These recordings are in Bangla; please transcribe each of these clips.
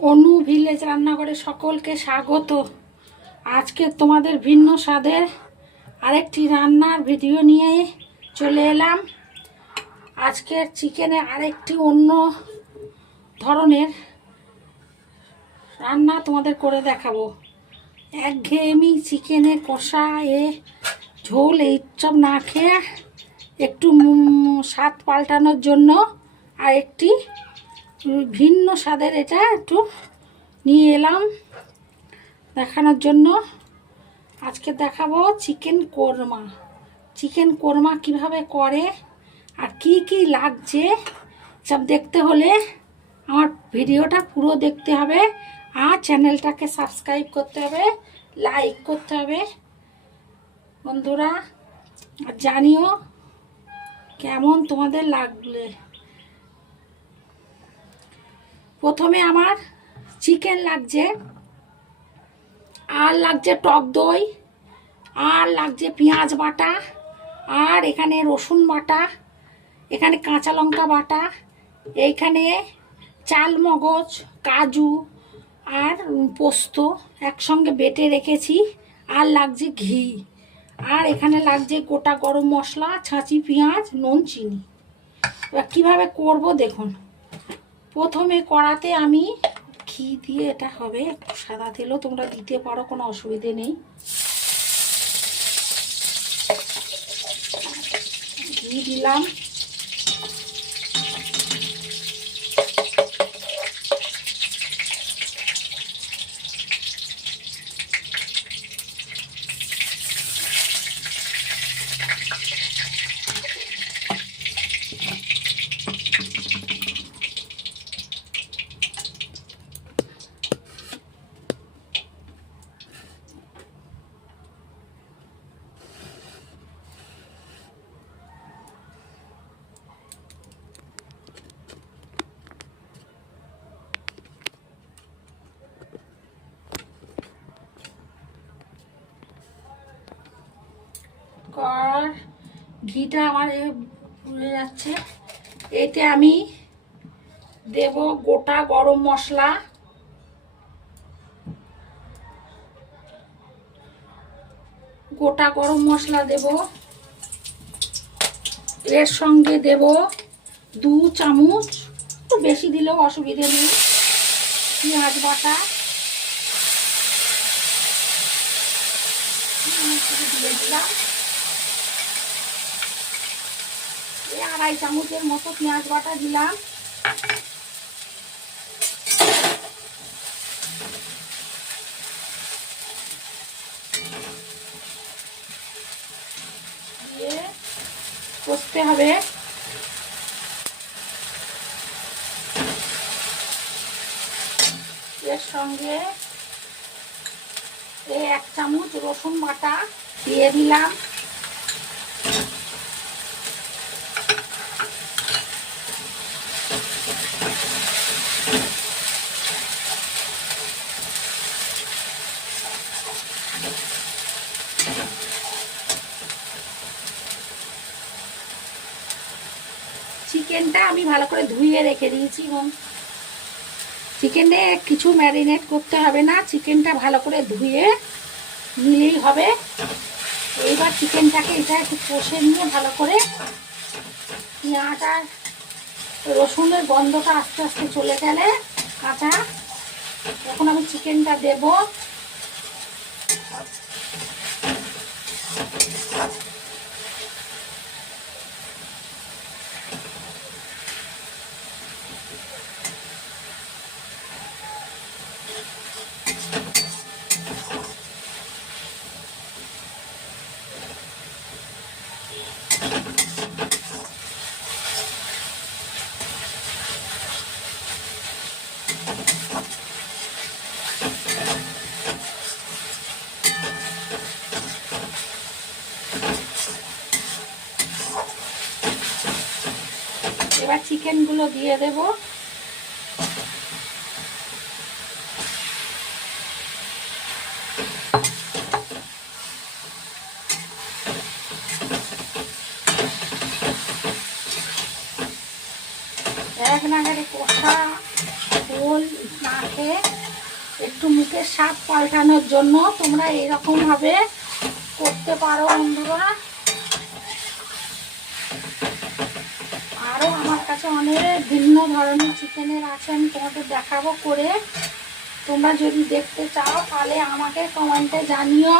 অনু ভিলেজ রান্নাঘরে সকলকে স্বাগত। আজকে তোমাদের ভিন্ন স্বাদের আরেকটি রান্নার ভিডিও নিয়ে চলে এলাম। আজকের চিকেনে আরেকটি অন্য ধরনের রান্না তোমাদের করে দেখাবো। একঘেয়েমি চিকেনে কষা এ ঝোল এইসব না খেয়ে একটু স্বাদ পাল্টানোর জন্য আর একটি ভিন্ন স্বাদের এটা একটু নিয়ে এলাম দেখানোর জন্য। আজকে দেখাবো চিকেন কোরমা। চিকেন কোরমা কীভাবে করে আর কি কি লাগছে সব দেখতে হলে আমার ভিডিওটা পুরো দেখতে হবে আর চ্যানেলটাকে সাবস্ক্রাইব করতে হবে, লাইক করতে হবে। বন্ধুরা, আর জানিও কেমন তোমাদের লাগলে। প্রথমে আমার চিকেন লাগছে, আর লাগছে টক দই, আর লাগছে পেঁয়াজ বাটা, আর এখানে রসুন বাটা, এখানে কাঁচা লঙ্কা বাটা, এইখানে চাল মগজ, কাজু, আর পোস্ত একসঙ্গে বেটে রেখেছি, আর লাগছে ঘি, আর এখানে লাগছে গোটা গরম মশলা, ছাঁচি, পেঁয়াজ, নুন, চিনি। এবার কীভাবে করব দেখুন। প্রথমে কড়াতে আমি ঘি দিয়ে এটা হবে, একটু সাদা তেলও তোমরা দিতে পারো, কোনো অসুবিধে নেই। ঘি দিলাম কর ঘিটা আমার পুড়ে যাচ্ছে। এতে আমি দেব গোটা গরম মশলা। গোটা গরম মশলা দেব। এর সঙ্গে দেব দু চামচ, একটু বেশি দিলেও অসুবিধে নেই পেঁয়াজ বাটা দিয়ে দিলাম। আড়াই চামচের মতো পেঁয়াজ বাটা দিলাম। দিয়ে কষতে হবে। এর সঙ্গে এক চামচ রসুন বাটা দিয়ে দিলাম চিকেনটা আমি ভালো করে ধুয়ে রেখে দিয়েছি এবং চিকেনে কিছু ম্যারিনেট করতে হবে না। চিকেনটা ভালো করে ধুয়ে নিলেই হবে। এইবার চিকেনটাকে এটা একটু কষে নিয়ে ভালো করে পেঁয়াজ আর রসুনের গন্ধটা আস্তে আস্তে চলে গেলে কাঁচা। এখন আমি চিকেনটা দেব। এবার চিকেনগুলো দিয়ে দেব। এক নাগারে কষা, ঝোল না একটু মুখের স্বাদ পাল্টানোর জন্য তোমরা এরকমভাবে করতে পারো বন্ধুরা। আরও আমার কাছে অনেক ভিন্ন ধরনের চিকেনের আছে, আমি তোমাদের দেখাবো করে। তোমরা যদি দেখতে চাও, তাহলে আমাকে কমেন্টে জানিও।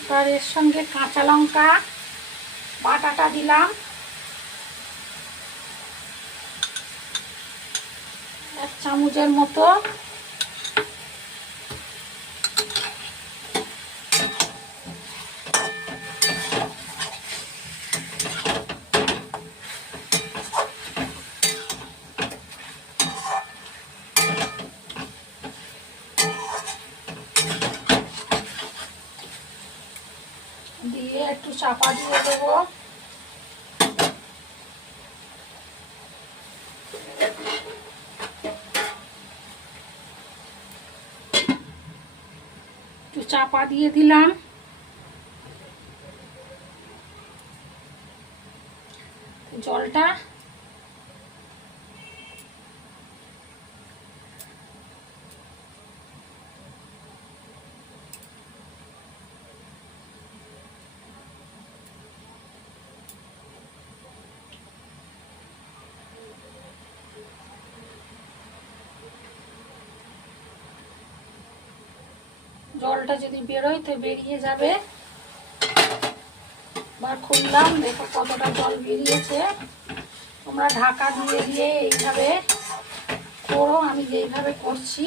এবার এর সঙ্গে কাঁচা লঙ্কা বাটাটা দিলাম। এক চামচের মতো দিয়ে একটু চাপা দিয়ে দেবো একটু চাপা দিয়ে দিলাম জলটা জলটা যদি বেরোয় তো বেরিয়ে যাবে। এবার খুললাম দেখো কতটা জল বেরিয়েছে। তোমরা ঢাকা দিয়ে দিয়ে এইভাবে করো, আমি যেইভাবে করছি।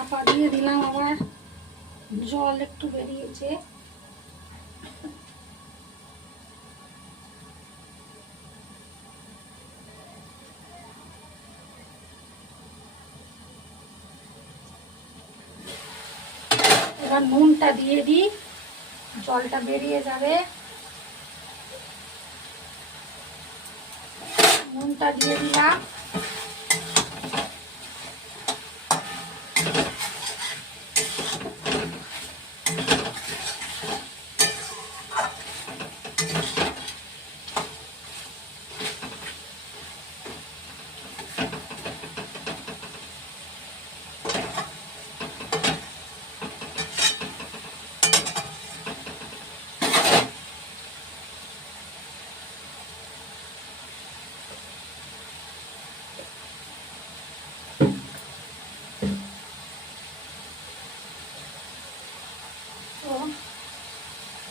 চাপা দিয়ে দিলাম আবার। জল একটু বেরিয়েছে। এবার নুনটা দিয়ে দিই। জলটা বেরিয়ে যাবে। নুনটা দিয়ে দিলাম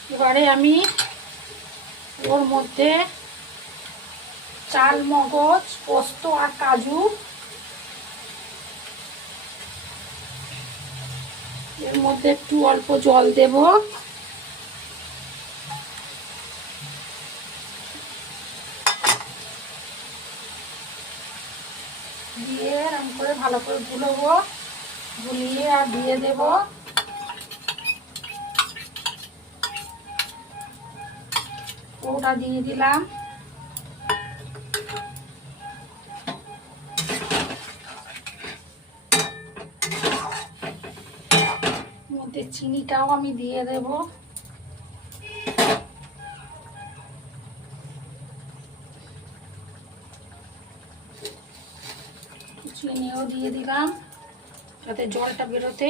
তো এবারে আমি ওর মধ্যে চাল, মগজ, পোস্ত আর কাজু এর মধ্যে একটু অল্প জল দেব। দিয়ে এরকম করে ভালো করে গুলোবো, গুলিয়ে আর দিয়ে দেবো। ওটা দিয়ে দিলাম। মধ্যে চিনিটাও আমি দিয়ে দেব। চিনিও দিয়ে দিলাম যাতে জলটা বেরোতে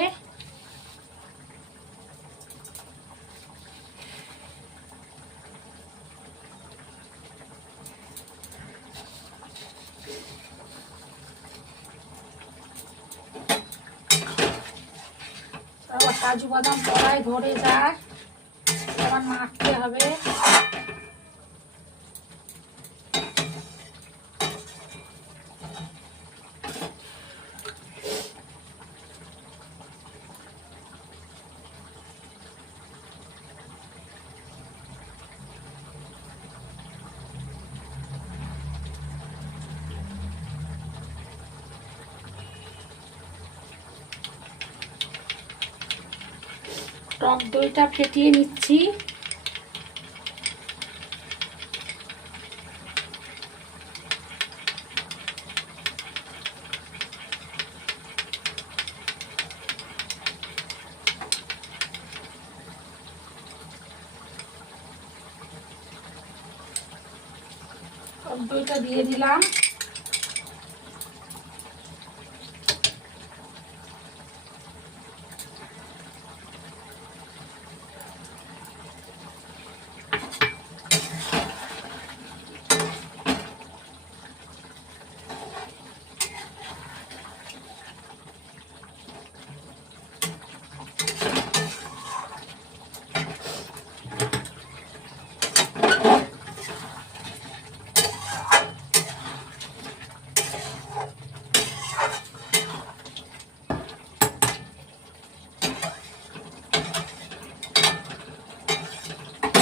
কাজু বাদাম কড়াই ভরে যায় এবার মাখতে হবে। টক দইটা ফেটিয়ে নিচ্ছি। টক দইটা দিয়ে দিলাম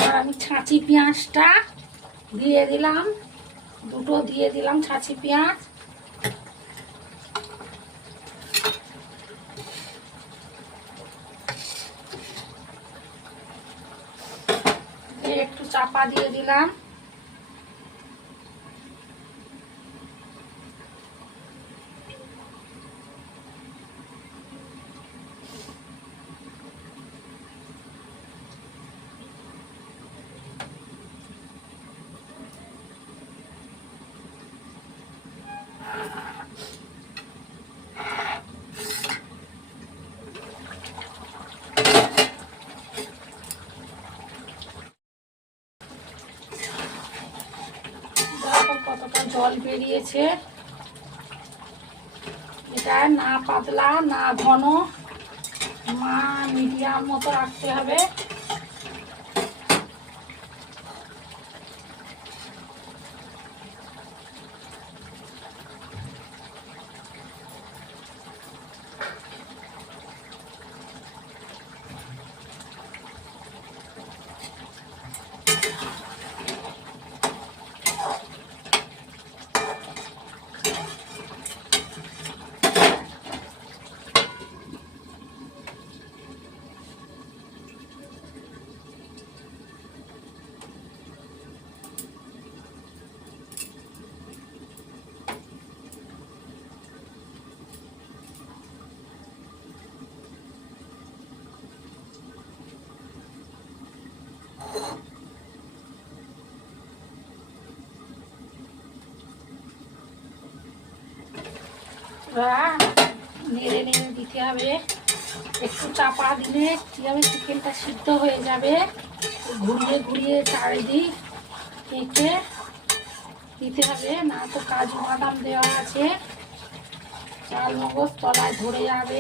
আর আমি ছাঁচি পেঁয়াজটা দিয়ে দিলাম। দুটো দিয়ে দিলাম ছাঁচি পেঁয়াজ। একটু চাপা দিয়ে দিলাম দেখো কতটা জল বেরিয়েছে। এটা না পাতলা না ঘন। মা মিডিয়াম মতো রাখতে হবে। এবার নেড়ে নেড়ে দিতে হবে। একটু চাপা দিলে কীভাবে চিকেনটা সিদ্ধ হয়ে যাবে। ঘুরিয়ে ঘুরিয়ে চারিদিক এঁকে দিতে হবে। না তো কাজু বাদাম দেওয়া আছে। চাল মগজ তলায় ধরে যাবে।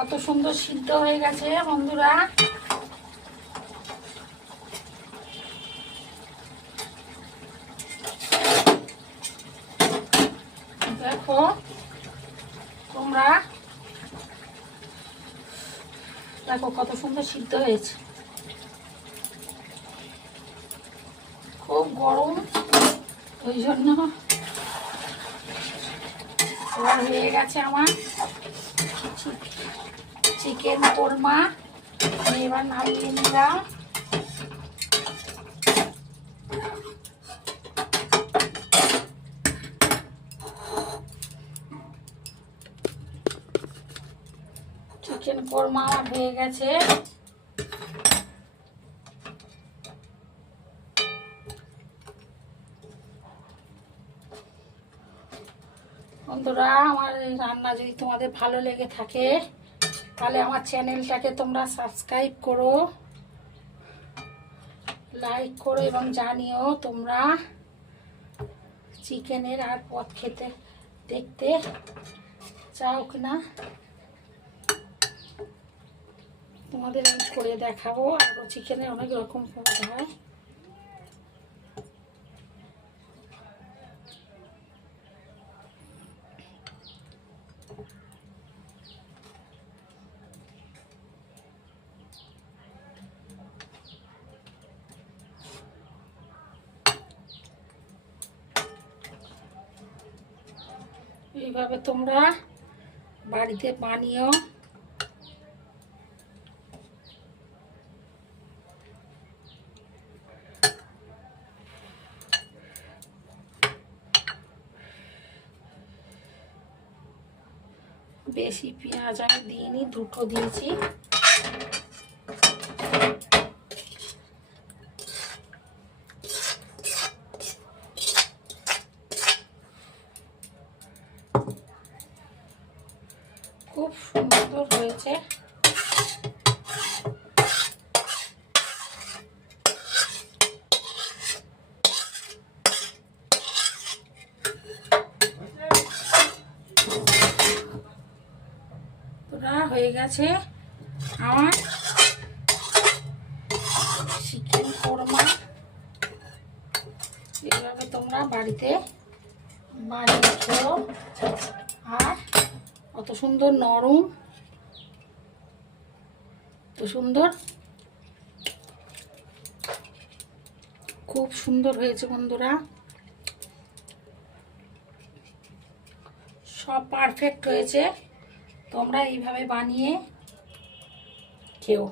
কত সুন্দর সিদ্ধ হয়ে গেছে বন্ধুরা। দেখো, তোমরা দেখো কত সুন্দর সিদ্ধ হয়েছে। খুব গরম, ওই জন্য হয়ে গেছে আমার। চিকেন কোরমা। এবার নামিয়ে নিলাম। চিকেন কোরমা আমার হয়ে গেছে। বন্ধুরা, আমার রান্না যদি তোমাদের ভালো লেগে থাকে তাহলে আমার চ্যানেলটাকে তোমরা সাবস্ক্রাইব করো লাইক করো এবং জানিও তোমরা চিকেনের আর পথ খেতে, দেখতে চাও কিনা। তোমাদের আমি করে দেখাবো আরও চিকেনের অনেক রকম পদ হয়। এইভাবে তোমরা বাড়িতে বানিও। বেশি পেঁয়াজ আমি দিইনি দুটো দিয়েছি খুব সুন্দর হয়েছে তোরা গেছে আমার চিকেন কোরমা এইভাবে তোমরা বাড়িতে বানিয়ে আর অত সুন্দর নরম তো সুন্দর, খুব সুন্দর হয়েছে বন্ধুরা। সব পারফেক্ট হয়েছে। তোমরা এইভাবে বানিয়ে খেও।